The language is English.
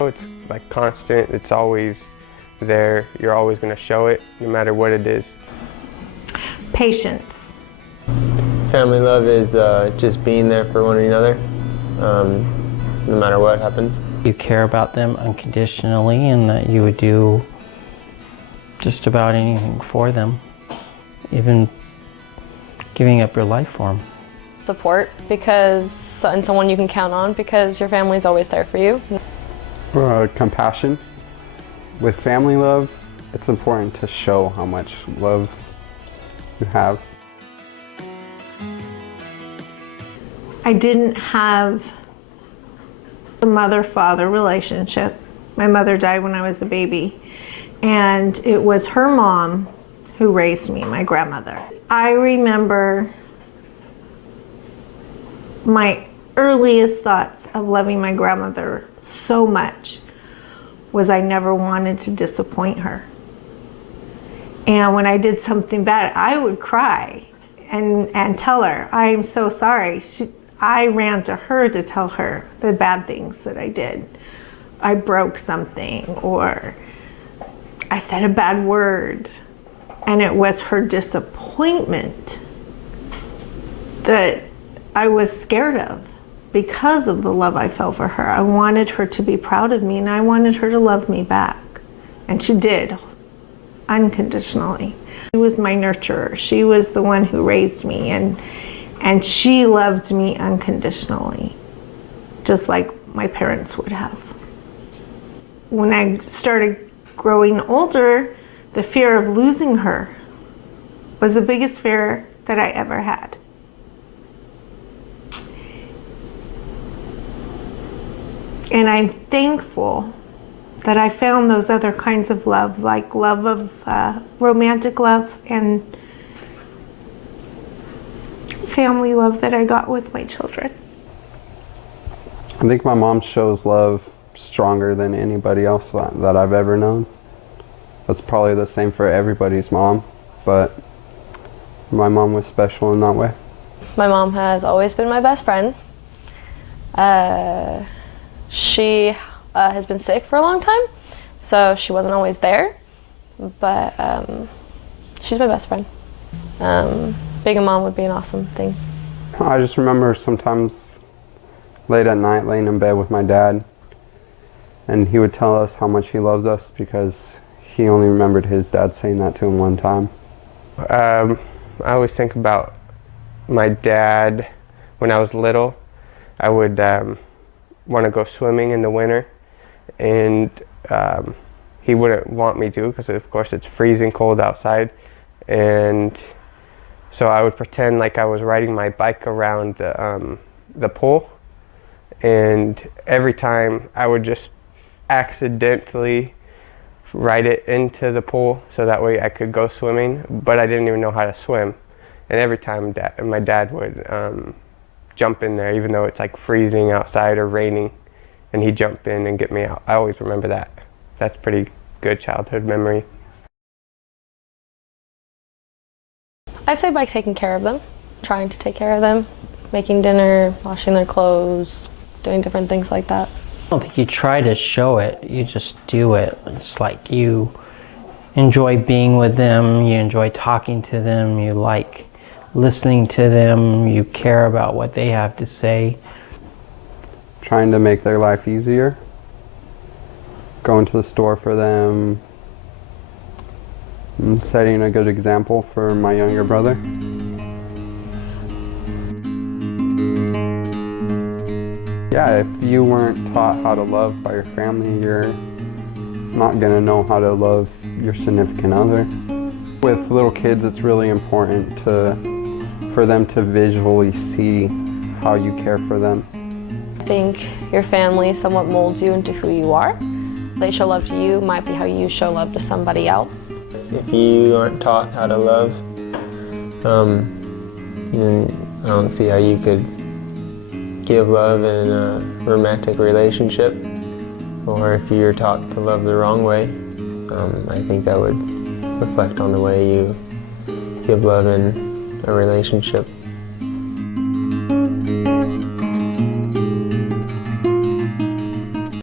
It's like constant, it's always there. You're always going to show it, no matter what it is. Patience. Family love is just being there for one another, no matter what happens. You care about them unconditionally and that you would do just about anything for them, even giving up your life for them. Support, and someone you can count on because your family's always there for you. Compassion. With family love, it's important to show how much love you have. I didn't have a mother-father relationship. My mother died when I was a baby, and it was her mom who raised me, my grandmother. I remember my earliest thoughts of loving my grandmother so much was I never wanted to disappoint her. And when I did something bad, I would cry and tell her, I'm so sorry. I ran to her to tell her the bad things that I did. I broke something, or I said a bad word. And it was her disappointment that I was scared of because of the love I felt for her. I wanted her to be proud of me, and I wanted her to love me back. And she did, unconditionally. She was my nurturer. She was the one who raised me, and she loved me unconditionally, just like my parents would have. When I started growing older, the fear of losing her was the biggest fear that I ever had. And I'm thankful that I found those other kinds of love, like love of romantic love and family love that I got with my children. I think my mom shows love stronger than anybody else that I've ever known. That's probably the same for everybody's mom, but my mom was special in that way. My mom has always been my best friend. She has been sick for a long time, so she wasn't always there, but she's my best friend. Being a mom would be an awesome thing. I just remember sometimes late at night laying in bed with my dad, and he would tell us how much he loves us because he only remembered his dad saying that to him one time. I always think about my dad when I was little. I would want to go swimming in the winter, and he wouldn't want me to because of course it's freezing cold outside, and so I would pretend like I was riding my bike around the pool, and every time I would just accidentally ride it into the pool so that way I could go swimming, but I didn't even know how to swim. And every time my dad would jump in there, even though it's like freezing outside or raining, and he'd jump in and get me out. I always remember that. That's pretty good childhood memory. I'd say by taking care of them, trying to take care of them, making dinner, washing their clothes, doing different things like that. I don't think you try to show it, you just do it. It's like you enjoy being with them, you enjoy talking to them, you like listening to them, you care about what they have to say. Trying to make their life easier, going to the store for them, and setting a good example for my younger brother. Yeah, if you weren't taught how to love by your family, you're not going to know how to love your significant other. With little kids, it's really important for them to visually see how you care for them. I think your family somewhat molds you into who you are. They show love to you, might be how you show love to somebody else. If you aren't taught how to love, then I don't see how you could give love in a romantic relationship, or if you're taught to love the wrong way, I think that would reflect on the way you give love in a relationship.